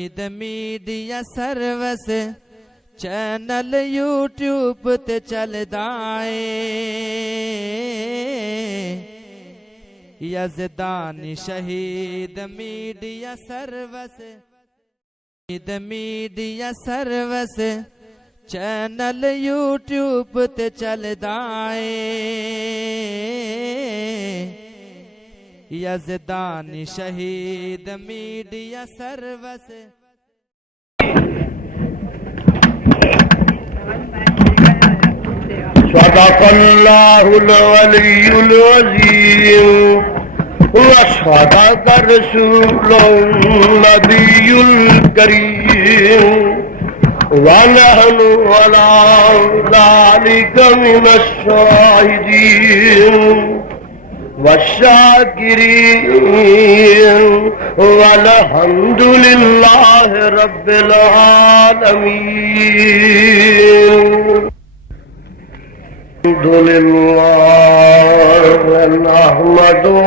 Media service channel YouTube تے چلدا اے یزدانی شہید میڈیا سروس چینل یوٹیوب تے چلدا اے یزدانی شہید میڈیا سروس صدق اللہ العلی العظیم وصدق رسول النبی الکریم ونحن علی ذلک من الشاہدین والشاکرین والحمد للہ رب العالمین الحمد للہ نحمده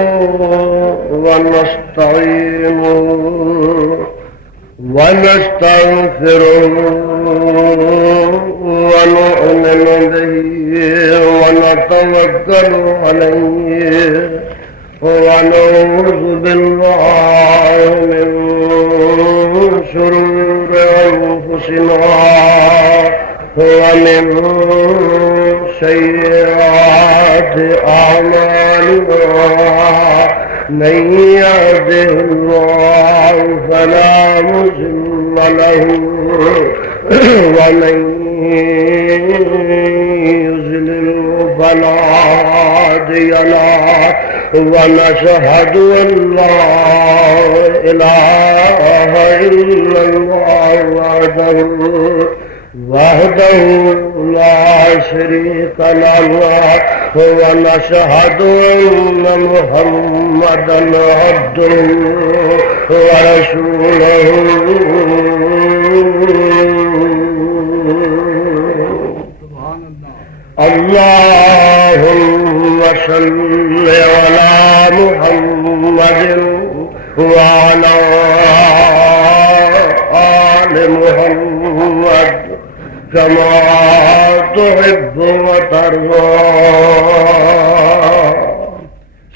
ونستعینه ونستغفره ونؤمن به ونتوكل عليه ونعوذ بالله من شرور أنفسنا ومن سيئات أعمالنا من يهده الله فلا مضل له ومن يضلل فلا هادي له ونشهد أن لا إله إلا الله وحده لا شريك له ونشهد أن محمدا عبده ورسوله اللهم صل على محمد وعلى آل محمد كما تحب وترضى.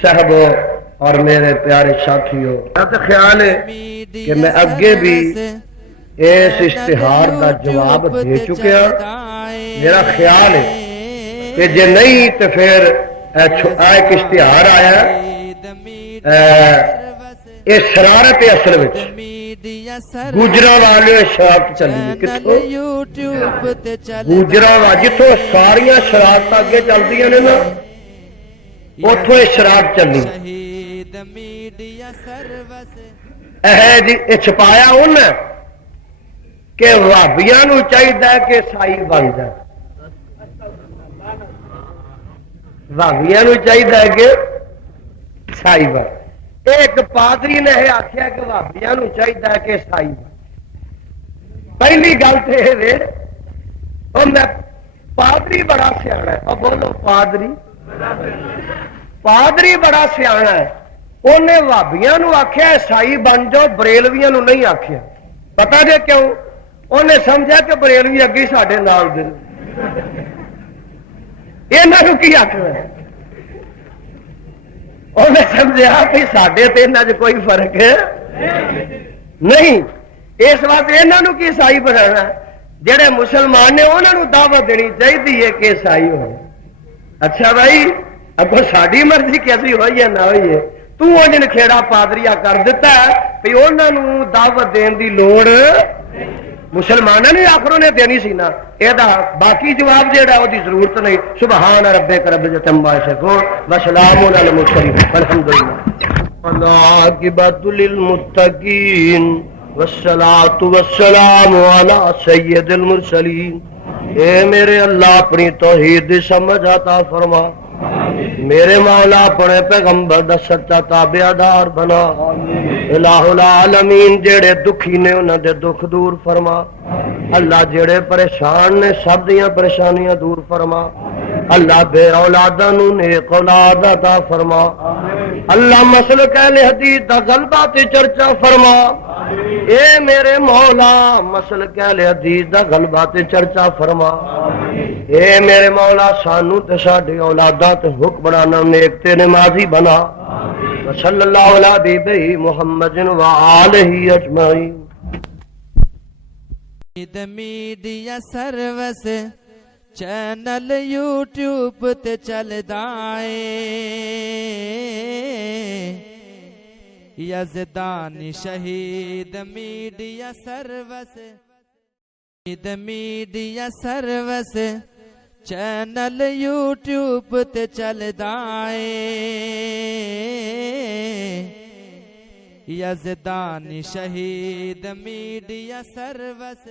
صاحبو اور میرے پیارے ساتھیوں، میرا خیال ہے کہ میں اگے بھی اس اشتہار کا جواب دے چکا. میرا خیال ہے کہ جے نہیں تو پھر ایک اشتہار آیا یہ شرارت اصل وچ گجرا والے شرارت چلی کتوں گجرا جتوں ساریاں شرارت اگے چلتی نے نا اتوں یہ شرارت چلی جی چھپایا انہیں کہ وہابیاں نو چاہیے کہ عیسائی بن جائے. وہابیاں نو چاہیے کہ عیسائی بن. ایک پادری نے یہ آخیا کہ وہابیاں نو چاہیے کہ عیسائی بن. پہلی گل تو یہ میں پادری بڑا سیاح ہے. اور بولو پادری بڑا سیاح ہے. انہیں وہابیاں نو آخیا عیسائی بن جاؤ، بریلویاں نو نہیں آخیا. پتا جے کیوں؟ انہیں سمجھا کہ بریلوی اگے ساڈے نال دے یہاں کی آخر انہیں سمجھا کہ سڈے تو یہاں کوئی فرق ہے نہیں. اس واسطے یہاں کی عیسائی بنانا. جہے مسلمان نے انہوں دعوت دینی چاہیے کہ عیسائی ہو. اچھا بھائی اگو ساری مرضی کیسی ہوئی ہے نہ ہوئی ہے تو کھیڑا پادریا کر دیتا ہے کہ انہوں دعوت دین دی لوڑ مسلمانوں نے آخروں نے دینی سی نا. یہ باقی جواب جہاں وہ ضرورت نہیں. سبحان ربک رب العزت عما یصفون وسلام علی المرسلین الحمدللہ والعاقبۃ للمتقین والصلاۃ والسلام علی سید المرسلین. اے میرے اللہ اپنی توحید دی سمجھ عطا فرما. میرے مولا اپنے پیغمبر دا سچا تابعدار بنا. الہ العالمین جڑے دکھی نے انہاں دے دکھ دور فرما. اللہ جڑے پریشان نے سب دیاں پریشانیاں دور فرما. اللہ بے اولاداں نو نیک اولاد عطا فرما اللہ مسلک اہل حدیث دا غلبہ تے چرچا فرما اے میرے مولا مسلک اہل حدیث دا غلبہ تے چرچا فرما اے میرے مولا سانو تے ساڈے اولاداں تے حکمراناں نیک تے نمازی بنا صلی اللہ علیہ حبیبہ محمد وآلہ اجمعین میڈیا سروس چینل یوٹیوب تے چلدا اے یزدانی شہید میڈیا سروس چینل یوٹیوب تے چلدا اے یزدانی شہید میڈیا سروس